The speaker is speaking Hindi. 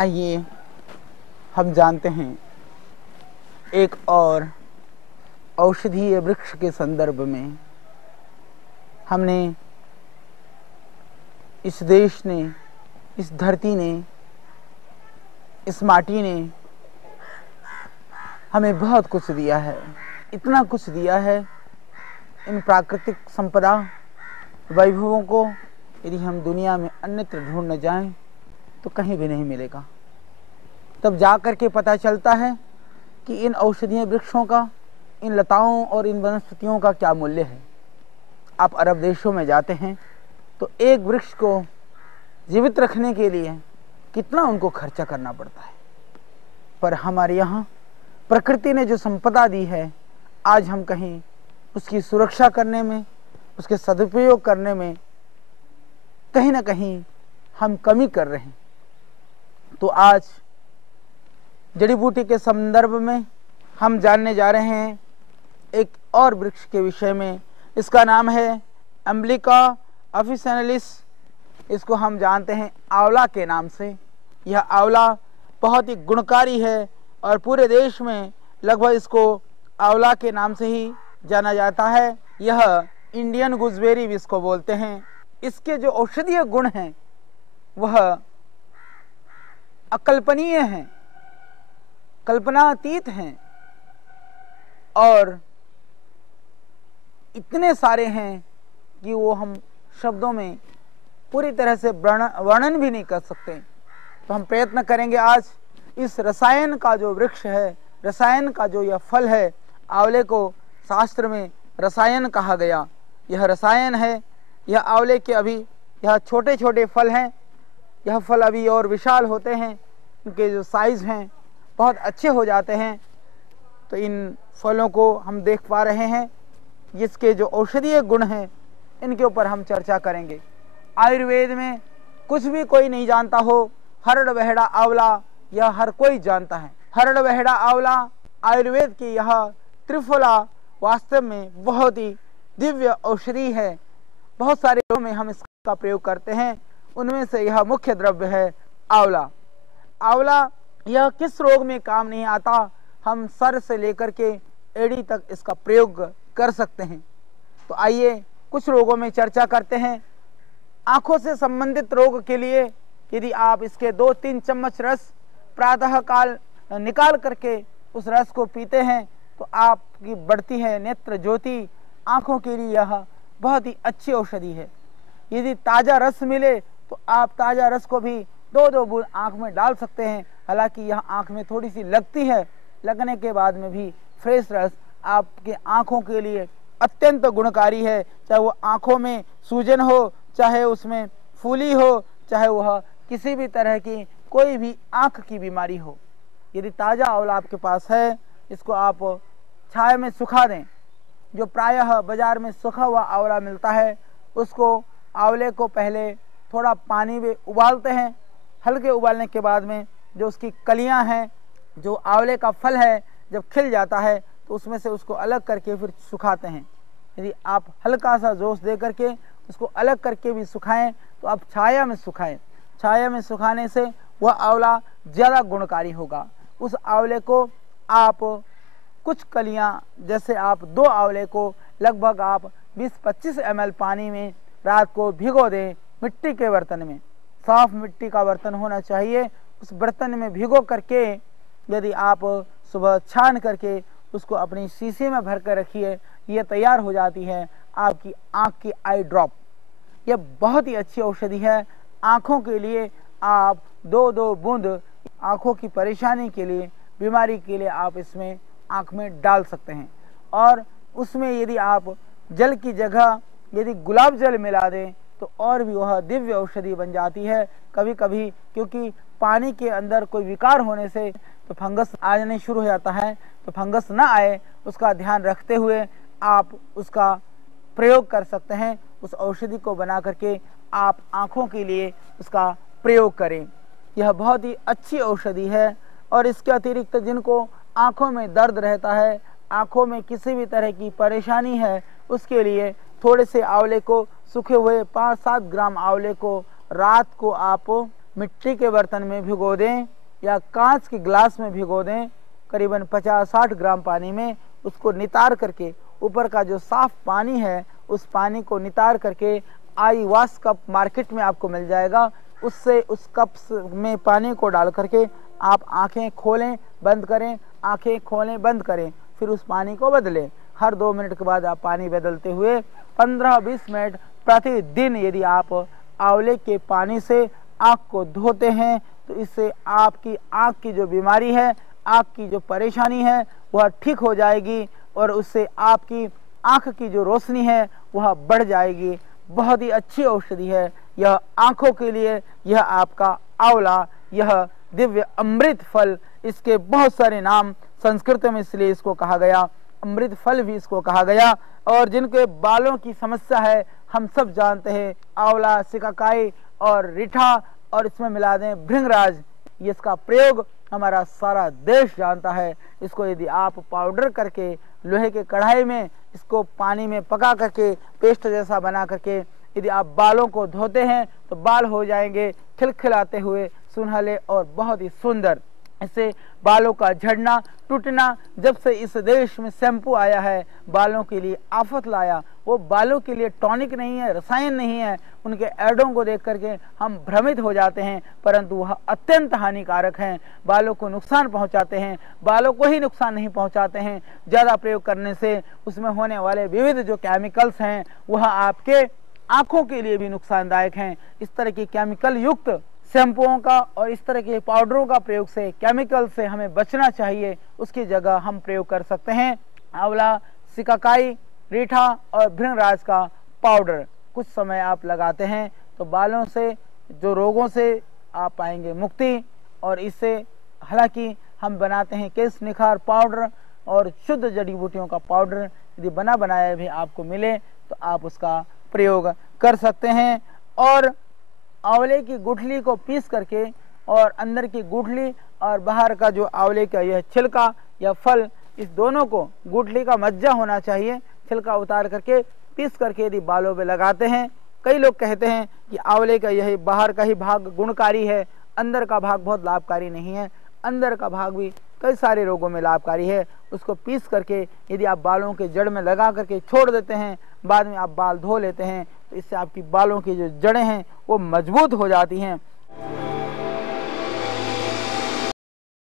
आइए हम जानते हैं एक और औषधीय वृक्ष के संदर्भ में। हमने इस देश ने, इस धरती ने, इस माटी ने हमें बहुत कुछ दिया है, इतना कुछ दिया है। इन प्राकृतिक संपदा वैभवों को यदि हम दुनिया में अन्यत्र ढूंढ न जाएं तो कहीं भी नहीं मिलेगा। तब जा कर के पता चलता है कि इन औषधीय वृक्षों का, इन लताओं और इन वनस्पतियों का क्या मूल्य है। आप अरब देशों में जाते हैं तो एक वृक्ष को जीवित रखने के लिए कितना उनको खर्चा करना पड़ता है। पर हमारे यहाँ प्रकृति ने जो संपदा दी है, आज हम कहीं उसकी सुरक्षा करने में, उसके सदुपयोग करने में कहीं ना कहीं हम कमी कर रहे हैं। तो आज जड़ी बूटी के संदर्भ में हम जानने जा रहे हैं एक और वृक्ष के विषय में। इसका नाम है अम्बिलिका ऑफिसिनालिस। इसको हम जानते हैं आंवला के नाम से। यह आंवला बहुत ही गुणकारी है और पूरे देश में लगभग इसको आंवला के नाम से ही जाना जाता है। यह इंडियन गूसबेरी भी इसको बोलते हैं। इसके जो औषधीय गुण हैं वह अकल्पनीय हैं, कल्पनातीत हैं और इतने सारे हैं कि वो हम शब्दों में पूरी तरह से वर्णन भी नहीं कर सकते। तो हम प्रयत्न करेंगे आज इस रसायन का जो वृक्ष है, रसायन का जो यह फल है, आंवले को शास्त्र में रसायन कहा गया। यह रसायन है। यह आंवले के अभी यह छोटे छोटे फल हैं। यह फल अभी और विशाल होते हैं, इनके जो साइज हैं बहुत अच्छे हो जाते हैं। तो इन फलों को हम देख पा रहे हैं, जिसके जो औषधीय गुण हैं इनके ऊपर हम चर्चा करेंगे। आयुर्वेद में कुछ भी कोई नहीं जानता हो, हरड़ बहेड़ा आंवला यह हर कोई जानता है। हरड़ बहेड़ा आंवला आयुर्वेद की यह त्रिफला वास्तव में बहुत ही दिव्य औषधि है। बहुत सारे रोगों में हम इसका प्रयोग करते हैं, उनमें से यह मुख्य द्रव्य है आंवला। आंवला यह किस रोग में काम नहीं आता, हम सर से लेकर के एड़ी तक इसका प्रयोग कर सकते हैं। तो आइए कुछ रोगों में चर्चा करते हैं। आंखों से संबंधित रोग के लिए यदि आप इसके 2-3 चम्मच रस प्रातः काल निकाल करके उस रस को पीते हैं तो आपकी बढ़ती है नेत्र ज्योति। आंखों के लिए यह बहुत ही अच्छी औषधि है। यदि ताज़ा रस मिले तो आप ताज़ा रस को भी 2-2 बूंद आँख में डाल सकते हैं। हालांकि यह आँख में थोड़ी सी लगती है, लगने के बाद में भी फ्रेश रस आपके आँखों के लिए अत्यंत गुणकारी है। चाहे वो आँखों में सूजन हो, चाहे उसमें फूली हो, चाहे वह किसी भी तरह की कोई भी आँख की बीमारी हो। यदि ताज़ा आंवला आपके पास है, इसको आप छाया में सुखा दें। जो प्रायः बाजार में सूखा हुआ आंवला मिलता है, उसको आंवले को पहले थोड़ा पानी में उबालते हैं। हल्के उबालने के बाद में जो उसकी कलियां हैं, जो आंवले का फल है, जब खिल जाता है तो उसमें से उसको अलग करके फिर सुखाते हैं। यदि आप हल्का सा जोश दे करके उसको अलग करके भी सुखाएं तो आप छाया में सुखाएं। छाया में सुखाने से वह आंवला ज़्यादा गुणकारी होगा। उस आंवले को आप कुछ कलियां, जैसे आप 2 आंवले को लगभग आप 20-25 ml पानी में रात को भिगो दें। मिट्टी के बर्तन में, साफ मिट्टी का बर्तन होना चाहिए। उस बर्तन में भिगो करके यदि आप सुबह छान करके उसको अपनी शीशी में भर कर रखिए, ये तैयार हो जाती है आपकी आँख की आई ड्रॉप। यह बहुत ही अच्छी औषधि है आँखों के लिए। आप 2-2 बूंद आँखों की परेशानी के लिए, बीमारी के लिए आप इसमें आँख में डाल सकते हैं। और उसमें यदि आप जल की जगह यदि गुलाब जल मिला दें तो और भी वह दिव्य औषधि बन जाती है। कभी कभी क्योंकि पानी के अंदर कोई विकार होने से तो फंगस आ जाने शुरू हो जाता है, तो फंगस ना आए उसका ध्यान रखते हुए आप उसका प्रयोग कर सकते हैं। उस औषधि को बना करके आप आँखों के लिए उसका प्रयोग करें। यह बहुत ही अच्छी औषधि है। और इसके अतिरिक्त जिनको आँखों में दर्द रहता है, आँखों में किसी भी तरह की परेशानी है, उसके लिए थोड़े से आंवले को, सूखे हुए 5-7 ग्राम आंवले को रात को आप मिट्टी के बर्तन में भिगो दें या कांच के गिलास में भिगो दें, करीबन 50-60 ग्राम पानी में उसको नितार करके, ऊपर का जो साफ पानी है उस पानी को नितार करके आई वॉश कप मार्केट में आपको मिल जाएगा, उससे उस कप में पानी को डाल करके आप आंखें खोलें बंद करें, आंखें खोलें बंद करें, फिर उस पानी को बदलें। हर 2 मिनट के बाद आप पानी बदलते हुए 15-20 मिनट प्रतिदिन यदि आप आंवले के पानी से आँख को धोते हैं तो इससे आपकी आँख की जो बीमारी है, आँख की जो परेशानी है वह ठीक हो जाएगी और उससे आपकी आँख की जो रोशनी है वह बढ़ जाएगी। बहुत ही अच्छी औषधि है यह आँखों के लिए। यह आपका आंवला, यह दिव्य अमृत फल, इसके बहुत सारे नाम संस्कृत में इसलिए इसको कहा गया, अमृत फल भी इसको कहा गया। और जिनके बालों की समस्या है हम सब जानते हैं, आंवला, सिकाकाई और रीठा और इसमें मिला दें भृंगराज, इसका प्रयोग हमारा सारा देश जानता है। इसको यदि आप पाउडर करके लोहे के कढ़ाई में इसको पानी में पका करके पेस्ट जैसा बना करके यदि आप बालों को धोते हैं तो बाल हो जाएंगे खिलखिलाते हुए सुनहले और बहुत ही सुंदर। इससे बालों का झड़ना टूटना, जब से इस देश में शैम्पू आया है बालों के लिए आफत लाया, वो बालों के लिए टॉनिक नहीं है, रसायन नहीं है। उनके एडों को देख करके हम भ्रमित हो जाते हैं, परंतु वह अत्यंत हानिकारक हैं, बालों को नुकसान पहुंचाते हैं। बालों को ही नुकसान नहीं पहुंचाते हैं, ज़्यादा प्रयोग करने से उसमें होने वाले विविध जो केमिकल्स हैं वह आपके आँखों के लिए भी नुकसानदायक हैं। इस तरह की केमिकल युक्त शैम्पुओं का और इस तरह के पाउडरों का प्रयोग से, केमिकल से हमें बचना चाहिए। उसकी जगह हम प्रयोग कर सकते हैं आंवला, सिकाकाई, रीठा और भृंगराज का पाउडर। कुछ समय आप लगाते हैं तो बालों से जो रोगों से आप पाएंगे मुक्ति। और इससे हालांकि हम बनाते हैं केश निखार पाउडर और शुद्ध जड़ी बूटियों का पाउडर, यदि बना बनाया भी आपको मिले तो आप उसका प्रयोग कर सकते हैं। और आंवले की गुठली को पीस करके और अंदर की गुठली और बाहर का जो आंवले का यह छिलका या फल, इस दोनों को, गुठली का मज्जा होना चाहिए, छिलका उतार करके पीस करके यदि बालों पे लगाते हैं। कई लोग कहते हैं कि आंवले का यही बाहर का ही भाग गुणकारी है, अंदर का भाग बहुत लाभकारी नहीं है। अंदर का भाग भी कई सारे रोगों में लाभकारी है। उसको पीस करके यदि आप बालों के जड़ में लगा करके छोड़ देते हैं, बाद में आप बाल धो लेते हैं तो इससे आपकी बालों की जो जड़ें हैं वो मजबूत हो जाती हैं।